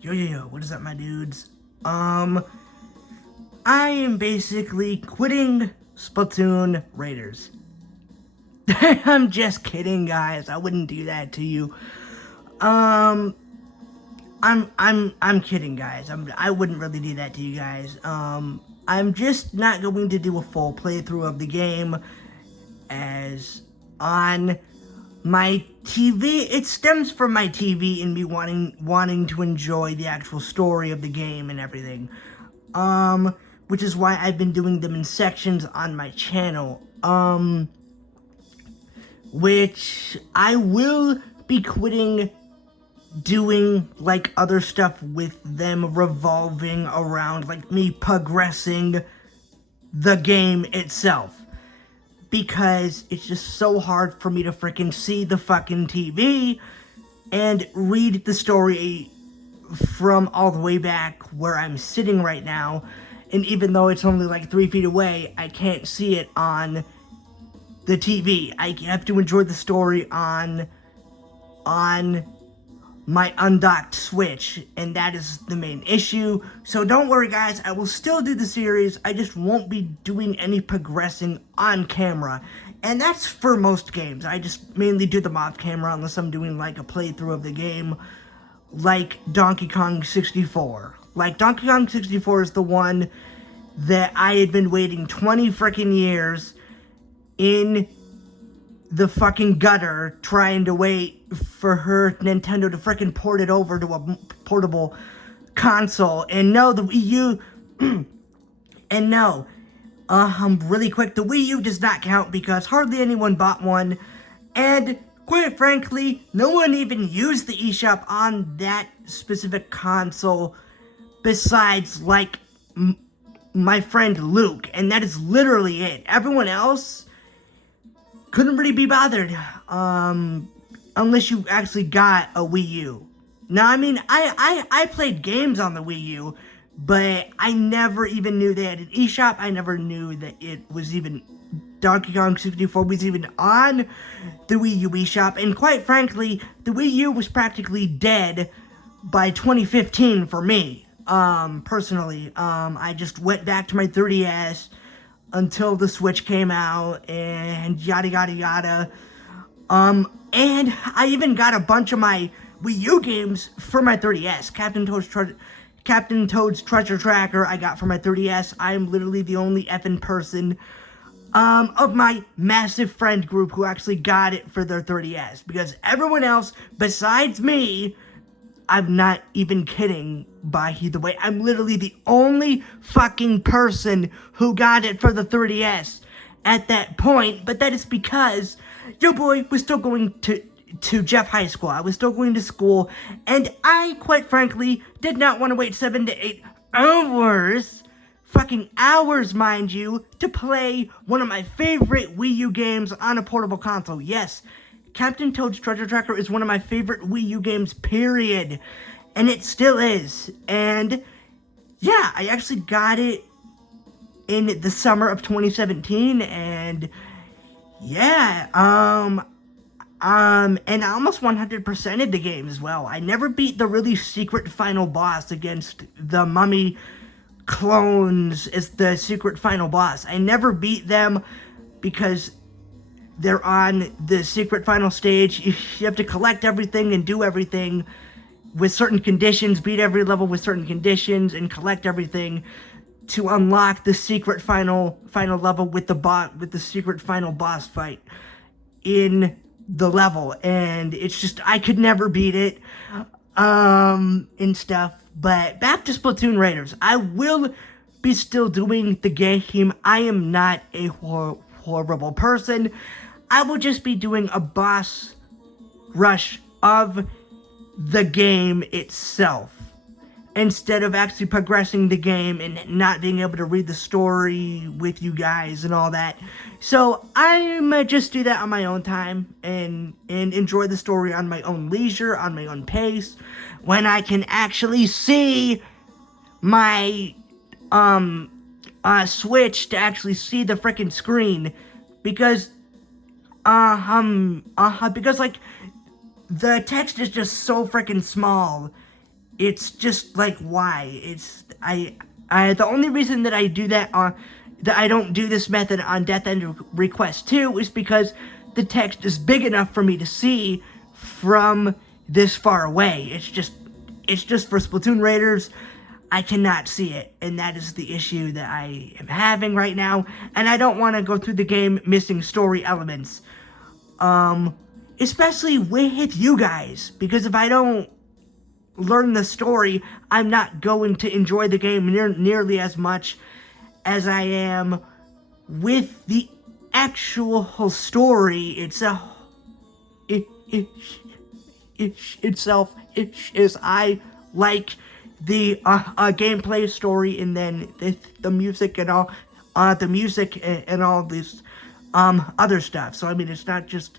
Yo, what is up, my dudes? I am basically quitting Splatoon Raiders. I'm just kidding, guys. I wouldn't do that to you. Um, I'm kidding, guys. I wouldn't really do that to you guys. I'm just not going to do a full playthrough of the game as on my TV. It stems from my TV and me wanting to enjoy the actual story of the game and everything. Which is why I've been doing them in sections on my channel. Which I will be quitting doing like other stuff with them revolving around like me progressing the game itself, because it's just so hard for me to freaking see the fucking TV and read the story from all the way back where I'm sitting right now. And even though it's only like 3 feet away, I can't see it on the TV. I have to enjoy the story on my undocked Switch, and that is the main issue. So don't worry, guys, I will still do the series. I just won't be doing any progressing on camera, and that's for most games. I just mainly do them off camera unless I'm doing like a playthrough of the game, like Donkey Kong 64. Like Donkey Kong 64 is the one that I had been waiting 20 freaking years in the fucking gutter trying to wait for her Nintendo to freaking port it over to a portable console. And no, the Wii U and no, really quick, the Wii U does not count because hardly anyone bought one, and quite frankly, no one even used the eShop on that specific console besides like my friend Luke, and that is literally it. Everyone else couldn't really be bothered, unless you actually got a Wii U. Now, I mean, I played games on the Wii U, but I never even knew they had an eShop. I never knew that it was even, Donkey Kong 64 was even on the Wii U eShop, and quite frankly, the Wii U was practically dead by 2015 for me, personally. I just went back to my 3DS, until the Switch came out, and yada yada yada. And I even got a bunch of my Wii U games for my 3DS. Captain Toad's Treasure Tracker I got for my 3DS. I am literally the only effing person of my massive friend group who actually got it for their 3DS, because everyone else besides me, I'm not even kidding, by the way, I'm literally the only fucking person who got it for the 3DS at that point. But that is because your boy was still going to Jeff High School. I was still going to school, and I, quite frankly, did not want to wait 7 to 8 hours, fucking hours, mind you, to play one of my favorite Wii U games on a portable console. Yes, Captain Toad's Treasure Tracker is one of my favorite Wii U games, period. And it still is. And yeah, I actually got it in the summer of 2017, and yeah, and I almost 100%ed the game as well. I never beat the really secret final boss against the mummy clones as the secret final boss. I never beat them because they're on the secret final stage. You have to collect everything and do everything with certain conditions, beat every level with certain conditions, and collect everything to unlock the secret final level with the secret final boss fight in the level. And it's just, I could never beat it, and stuff. But back to Splatoon Raiders. I will be still doing the game. I am not a horrible person. I will just be doing a boss rush of the game itself, instead of actually progressing the game and not being able to read the story with you guys and all that. So I might just do that on my own time and enjoy the story on my own leisure, on my own pace, when I can actually see my Switch to actually see the freaking screen, because because like the text is just so freaking small it's just like, why? The only reason that I do that that I don't do this method on Death End Request 2 is because the text is big enough for me to see from this far away. It's just for Splatoon Raiders, I cannot see it, and that is the issue that I am having right now, and I don't want to go through the game missing story elements. Especially with you guys, because if I don't learn the story, I'm not going to enjoy the game nearly as much as I am with the actual story itself. Itself is I like the gameplay story, and then the music and all this other stuff. So I mean, it's not just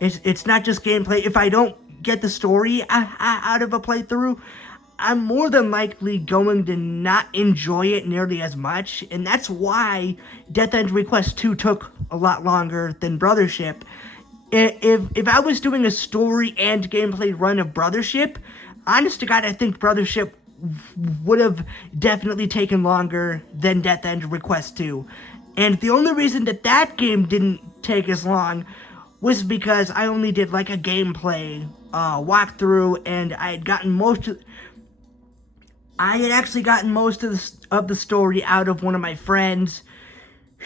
gameplay. If I don't get the story out of a playthrough, I'm more than likely going to not enjoy it nearly as much, and that's why Death End Request 2 took a lot longer than Brothership. If I was doing a story and gameplay run of Brothership, honest to God, I think Brothership would have definitely taken longer than Death End Request 2. And the only reason that game didn't take as long was because I only did like a gameplay walkthrough, and I had actually gotten most of the story out of one of my friends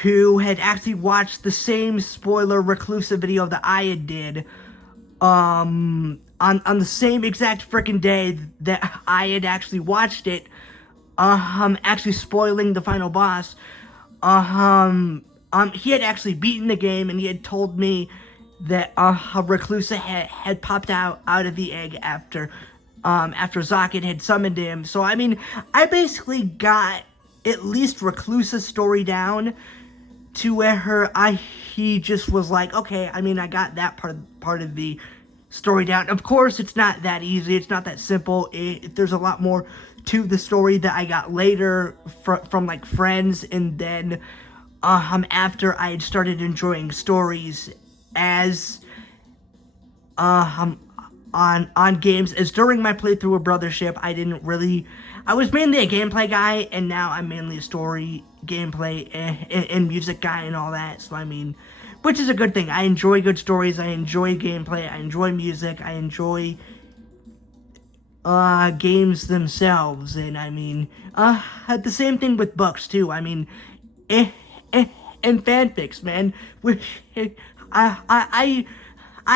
who had actually watched the same spoiler reclusive video that I had did on the same exact freaking day that I had actually watched it, actually spoiling the final boss. He had actually beaten the game, and he had told me that Reclusa had popped out of the egg after Zocket had summoned him. So I mean, I basically got at least Reclusa's story down to where he just was like, okay, I mean, I got that part of the story down. Of course, it's not that easy. It's not that simple. There's a lot more to the story that I got later from like friends, and then after I had started enjoying stories as on games. As during my playthrough of Brothership, I was mainly a gameplay guy, and now I'm mainly a story, gameplay, and music guy and all that. So I mean, which is a good thing. I enjoy good stories, I enjoy gameplay, I enjoy music, I enjoy games themselves, and I mean, the same thing with books too. I mean, and fanfics, man. I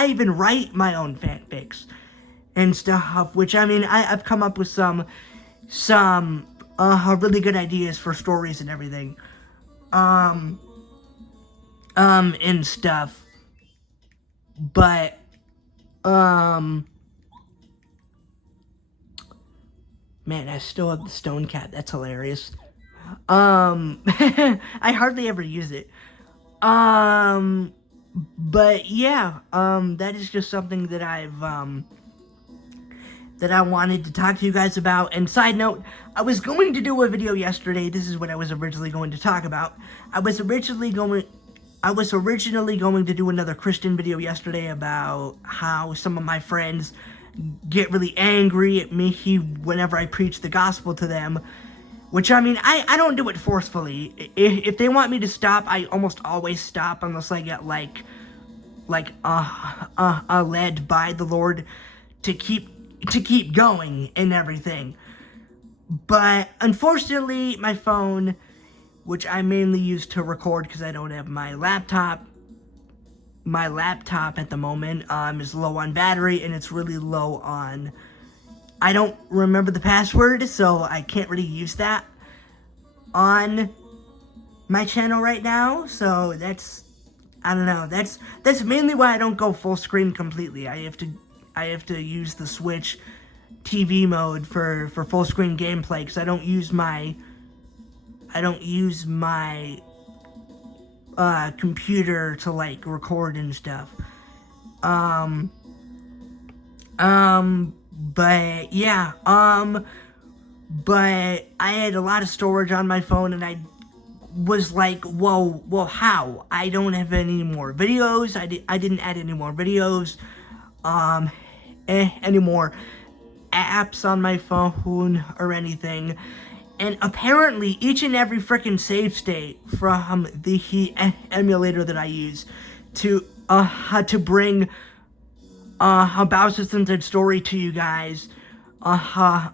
even write my own fanfics and stuff, which I mean, I've come up with some really good ideas for stories and everything, and stuff, but, man, I still have the stone cat, that's hilarious. I hardly ever use it, but yeah, that is just something that that I wanted to talk to you guys about. And side note, I was going to do a video yesterday. This is what I was originally going to talk about. I was originally going to do another Christian video yesterday about how some of my friends get really angry at me whenever I preach the gospel to them. Which, I mean, I don't do it forcefully. If they want me to stop, I almost always stop unless I get, led by the Lord to keep going and everything. But, unfortunately, my phone, which I mainly use to record because I don't have my laptop at the moment, is low on battery, and it's really low on... I don't remember the password, so I can't really use that on my channel right now. So I don't know. That's mainly why I don't go full screen completely. I have to use the Switch TV mode for full screen gameplay, because I don't use my computer to like record and stuff. But yeah, but I had a lot of storage on my phone, and I was like, whoa, well, how? I don't have any more videos. I didn't add any more videos, anymore apps on my phone or anything. And apparently, each and every freaking save state from the emulator that I use to bring Bowser's Inside Story to you guys, and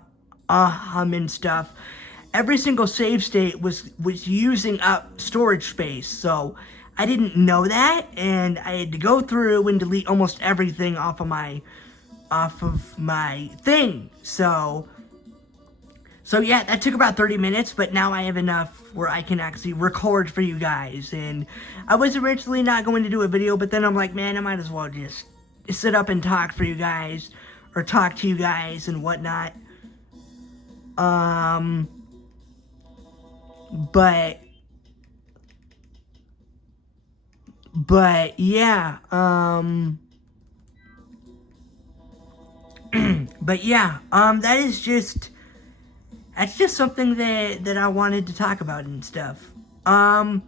stuff. Every single save state was using up storage space, so I didn't know that, and I had to go through and delete almost everything off of my thing. So yeah, that took about 30 minutes, but now I have enough where I can actually record for you guys. And I was originally not going to do a video, but then I'm like, man, I might as well just sit up and talk for you guys, or talk to you guys and whatnot. But yeah, that's just something that I wanted to talk about and stuff. What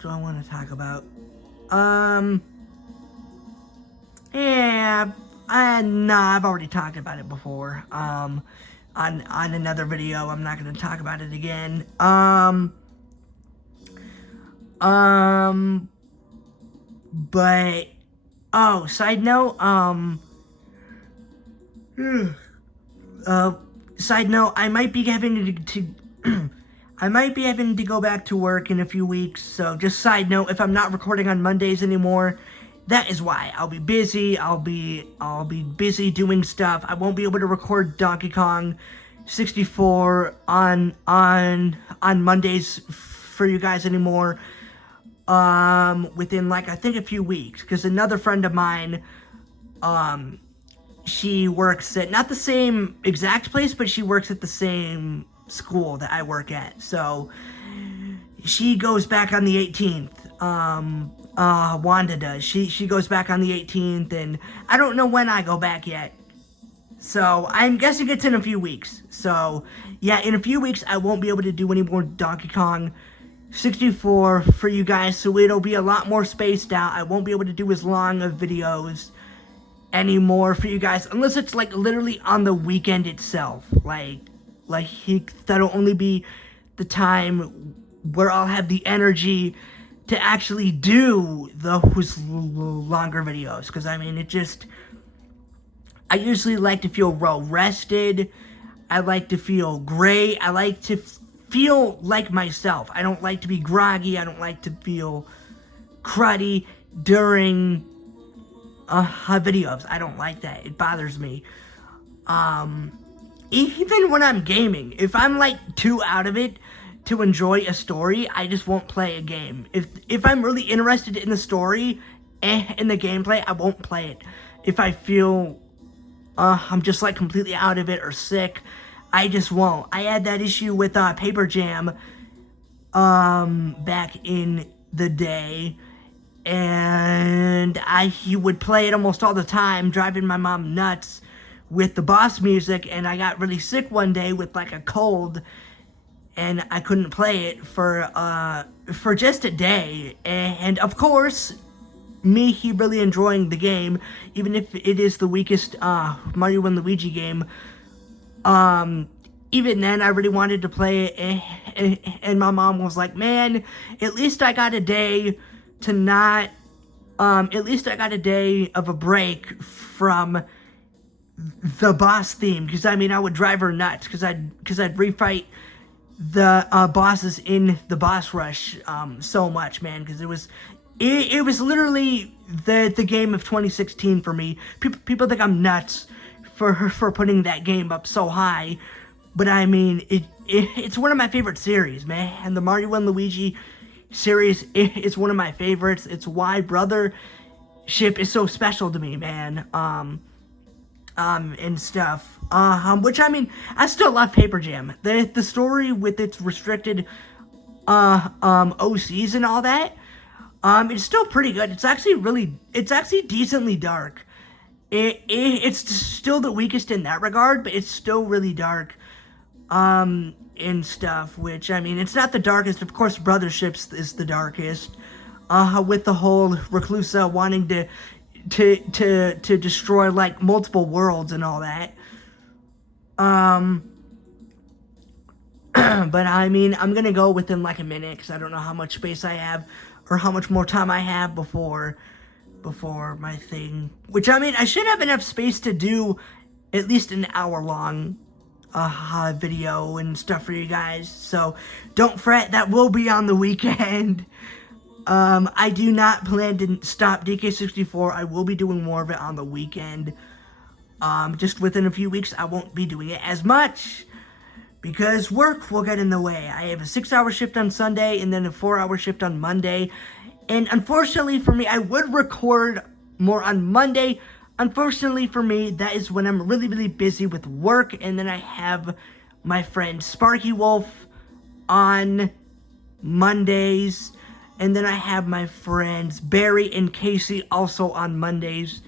do I want to talk about? I've already talked about it before. On another video. I'm not going to talk about it again. Side note, I might be having to I might be having to go back to work in a few weeks, so just side note, if I'm not recording on Mondays anymore, that is why. I'll be busy, I'll be busy doing stuff. I won't be able to record Donkey Kong 64 on Mondays for you guys anymore, within, like, I think a few weeks, because another friend of mine, she works at, not the same exact place, but she works at the same school that I work at, so she goes back on the 18th, Wanda does, she goes back on the 18th, and I don't know when I go back yet, so I'm guessing it's in a few weeks. So yeah, in a few weeks I won't be able to do any more Donkey Kong 64 for you guys, so it'll be a lot more spaced out. I won't be able to do as long of videos anymore for you guys, unless it's like literally on the weekend itself, like that'll only be the time where I'll have the energy to actually do those longer videos, because I mean, I usually like to feel well rested, I like to feel great, I like to feel like myself. I don't like to be groggy, I don't like to feel cruddy during videos. I don't like that. It bothers me. Even when I'm gaming, if I'm like too out of it to enjoy a story, I just won't play a game. If I'm really interested in the story and in the gameplay, I won't play it. If I feel I'm just like completely out of it or sick, I just won't. I had that issue with Paper Jam back in the day, and he would play it almost all the time, driving my mom nuts with the boss music, and I got really sick one day with like a cold, and I couldn't play it for just a day. And of course, me really enjoying the game, even if it is the weakest Mario and Luigi game, even then I really wanted to play it, and my mom was like, man, at least I got a day to not, at least I got a day of a break from the boss theme, because I mean, I would drive her nuts, because I'd refight the bosses in the boss rush so much, man, because it was literally the game of 2016 for me. People think I'm nuts for putting that game up so high, but I mean, it's one of my favorite series, man. And the Mario and Luigi series is one of my favorites. It's why brothership is so special to me, man. And stuff. Which, I mean, I still love Paper Jam. The story with its restricted OCs and all that, it's still pretty good. It's actually decently dark. It's still the weakest in that regard, but it's still really dark, and stuff, which, I mean, it's not the darkest. Of course, Brothership is the darkest, with the whole Reclusa wanting to to destroy like multiple worlds and all that. But I mean, I'm gonna go within like a minute because I don't know how much space I have or how much more time I have before my thing. Which I mean, I should have enough space to do at least an hour long video and stuff for you guys. So don't fret, that will be on the weekend. I do not plan to stop DK64. I will be doing more of it on the weekend. Just within a few weeks, I won't be doing it as much because work will get in the way. I have a 6-hour shift on Sunday and then a 4-hour shift on Monday. And unfortunately for me, I would record more on Monday. Unfortunately for me, that is when I'm really, really busy with work. And then I have my friend Sparky Wolf on Mondays. And then I have my friends Barry and Casey also on Mondays.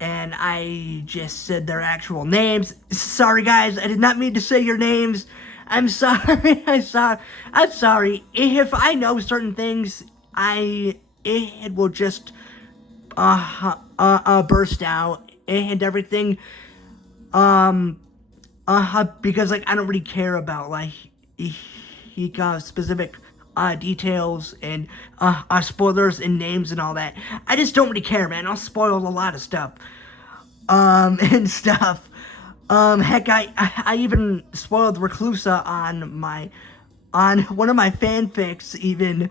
And I just said their actual names. Sorry guys, I did not mean to say your names. I'm sorry. I'm sorry. If I know certain things, it will just burst out and everything. Because like I don't really care about like he got specific details and spoilers and names and all that. I just don't really care, man. I'll spoil a lot of stuff and stuff. Heck, I even spoiled Reclusa on one of my fanfics even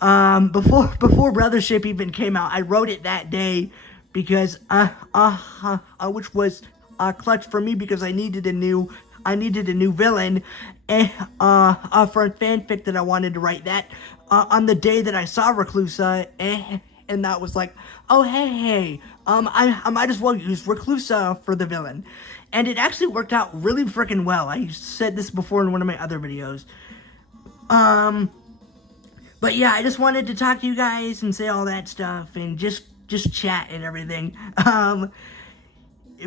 before Brothership even came out. I wrote it that day because which was clutch for me because I needed a new villain and for a fanfic that I wanted to write that on the day that I saw Reclusa, and that was like, oh hey, I might as well use Reclusa for the villain, and it actually worked out really freaking well. I said this before in one of my other videos. But yeah, I just wanted to talk to you guys and say all that stuff and just chat and everything.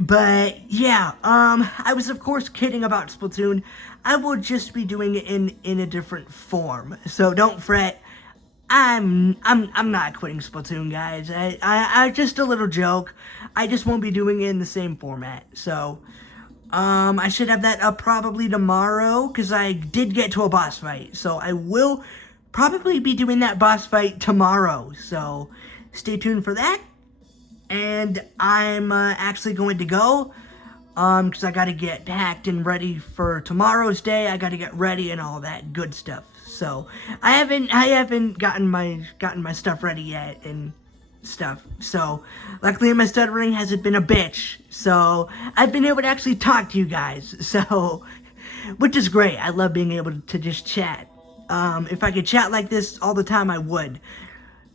But yeah, I was of course kidding about Splatoon. I will just be doing it in a different form. So don't fret. I'm not quitting Splatoon, guys. I just a little joke. I just won't be doing it in the same format. So I should have that up probably tomorrow because I did get to a boss fight. So I will probably be doing that boss fight tomorrow. So stay tuned for that. And I'm actually going to go, because I gotta get packed and ready for tomorrow's day. I gotta get ready and all that good stuff. So I haven't gotten my stuff ready yet and stuff. So luckily my stuttering hasn't been a bitch. So I've been able to actually talk to you guys. So, which is great. I love being able to just chat. If I could chat like this all the time, I would.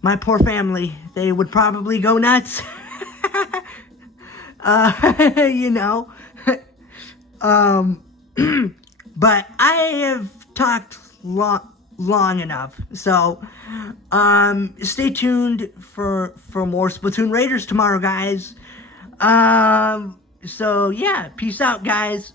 My poor family, they would probably go nuts. You know. But I have talked long enough. So, stay tuned for more Splatoon Raiders tomorrow, guys. So yeah, peace out, guys.